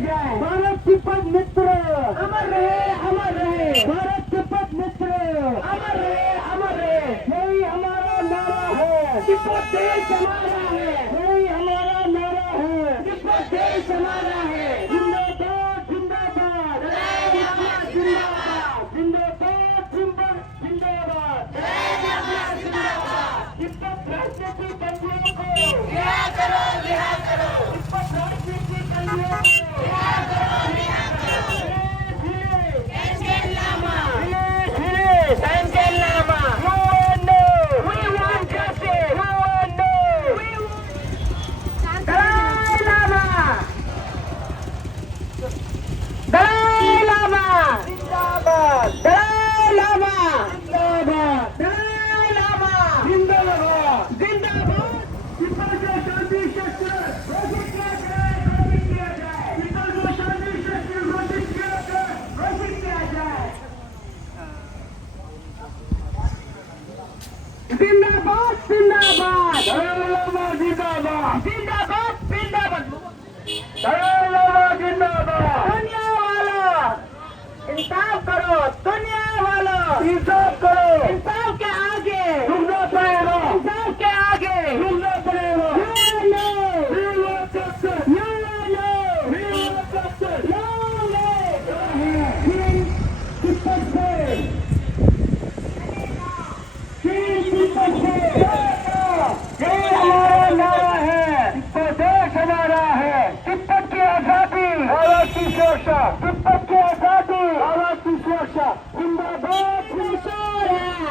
जाए। भारत तिब्बत मित्र अमर रहे भारत तिब्बत मित्र अमर रहे यही हमारा नारा है। तिब्बत देश हमारा है, यही हमारा नारा है। तिब्बत देश हमारा है। जिंदाबाद जिंदाबाद जिंदाबाद जिंदाबाद जिंदाबाद जिंदाबाद। तिब्बत राजनीति बंदियों को रिहा करो तिब्बत राजनीति बंदियों को रिहा करो। धीरे संजयनामा, धीरे संजयनामा। We want justice. दलाई लामा, दलाई लामा, जिंदाबाद दलाई लामा, जिंदाबाद दलाई लामा। जिंदाबाद जिंदाबाद। तिब्बत का शांति क्षेत्र घोषित किया जाए। तिब्बत को शांति क्षेत्र घोषित किया जाए। जिंदाबाद जिंदाबाद जिंदाबाद जिंदाबाद जिंदाबाद। जिंदाबाद दुनिया वालों इंसाफ करो, दुनिया वालों इंसाफ करो। इंसाफ के आगे, झुकना पड़ेगा इंसाफ के आगे। झुकना पड़ेगा। You We want justice. know, We want justice. you यही हमारा नारा है। तिब्बत देश हमारा है। तिब्बत की आजादी, भारत की सुरक्षा। तिब्बत की आजादी, भारत की सुरक्षा। जिंदाबाद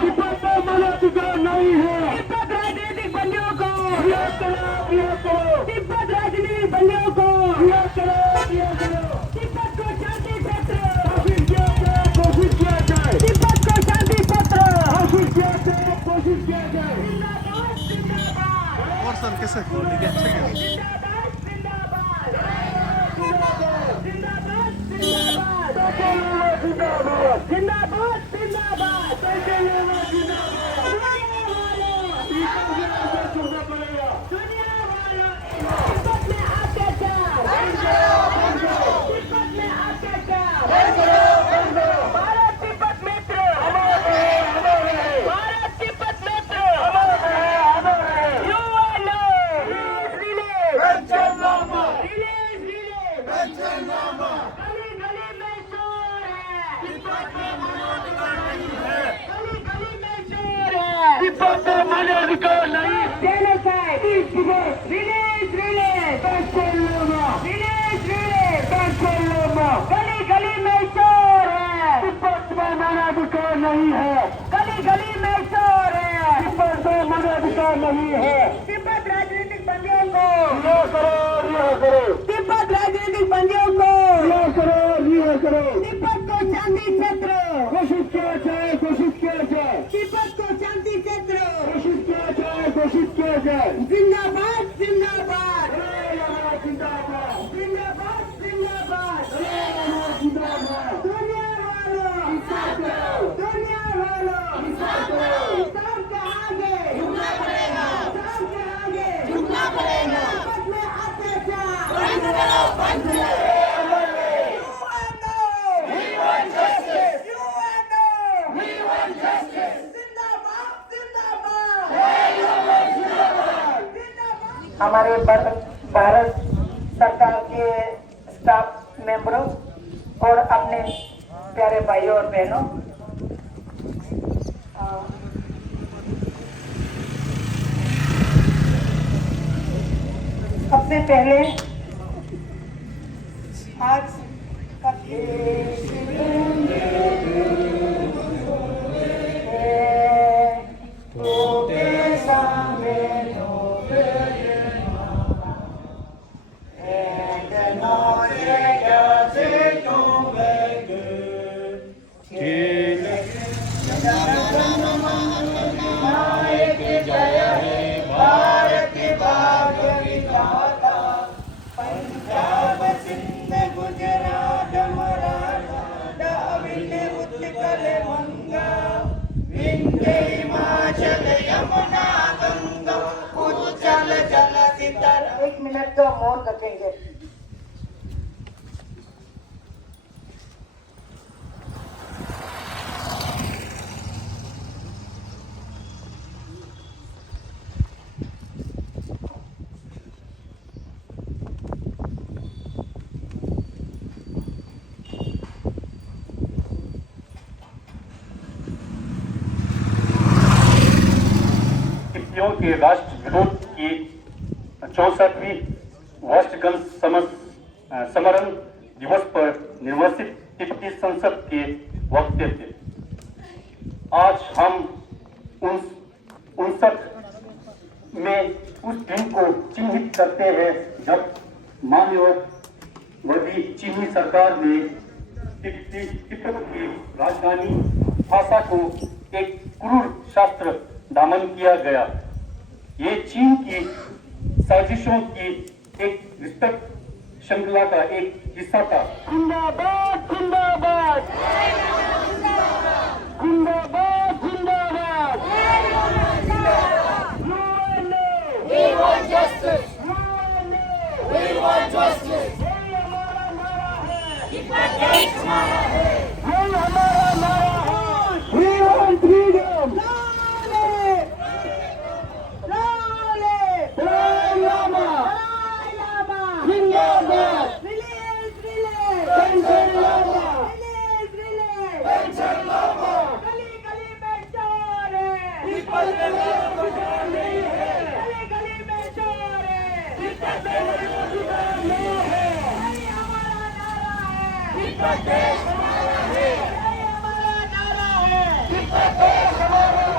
तिब्बत में मानवाधिकार नहीं है। तिब्बत राजनीतिक बंदियों को रिहा करो। तिब्बत राजनीतिक बंदियों को रिहा करो। तिब्बत को शांति पत्र, कोशिश किया जाए। तिब्बत को शांति पत्र। कोशिश किया जाए। जिंदाबाद जिंदाबाद और सर कैसे ठीक है ठीक है जिंदाबाद जिंदाबाद जिंदाबाद जिंदाबाद जिंदाबाद जिंदाबाद जिंदाबाद। झुकना पड़ेगा। दुनिया वालों तिब्बत में अत्याचार, तिब्बत में अत्याचार। भारत तिब्बत मित्र, भारत तिब्बत मित्र। UN release, गली गली में शोर है, गली गली में शोर है। तिब्बत में मानवाधिकार नहीं। Genocide, release, गली गली में शोर है, तिब्बत में मानवाधिकार नहीं है। गली गली में शोर है। तिब्बत में मानवाधिकार नहीं है। तिब्बत राजनीतिक बंदियों को, रिहा करो। तिब्बत राजनीतिक बंदियों को, रिहा करो। तिब्बत को शांति क्षेत्र, कोशिश किया जाए। तिब्बत को शांति क्षेत्र। कोशिश किया जाए। जिंदाबाद जिंदाबाद जिंदाबाद जिंदाबाद जिंदाबाद। जिंदाबाद दुनिया वालों दुनिया वालों इंसाफ के आगे झुकना पड़ेगा, इंसाफ के आगे झुकना पड़ेगा। तिब्बत में अत्याचार बंद करो, बंद करो। हमारे भारत सरकार के स्टाफ मेंबरों और अपने प्यारे भाइयों और बहनों, सबसे पहले आज का एक मिनट का मौन रखेंगे। विपत्तियों के राष्ट्र विरोध की 64वीं वर्षगांठ स्मरण दिवस पर निर्वासित तिब्बती संसद के वक्तव्य। आज हम 59 में उस दिन को चिन्हित करते हैं जब मानववादी चीनी सरकार ने तिब्बत की राजधानी भाषा को एक क्रूर शास्त्र दमन किया गया। ये चीन की साजिशों की एक विस्तृत श्रृंखला का एक हिस्सा था। जिंदाबाद जिंदाबाद जिंदाबाद जिंदाबाद। We want justice. We want justice. देश हमारा है। ये हमारा नारा है। We want freedom. Dalai Lama जिंदाबाद। पेंशन लामा पेंशन लामा। तिब्बत में मजबूर नहीं है। तिब्बत में मजबूर नहीं है। तिब्बत देश हमारा है। तिब्बत देश हमारा है।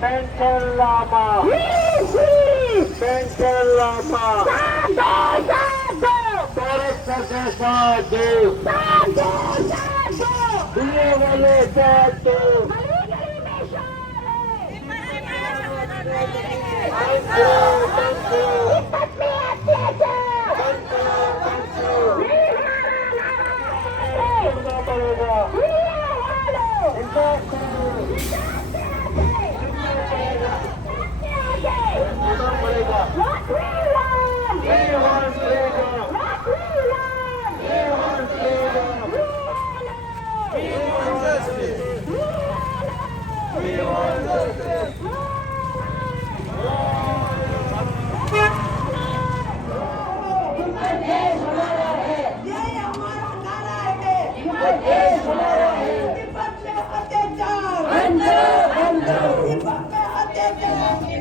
Pencil Lama. Pencil Lama. Tarik Satu Satu. Dua wale satu. What we want! देश हमारा है तिब्बत में अत्याचार बंद करो बंद करो तिब्बत में अत्याचार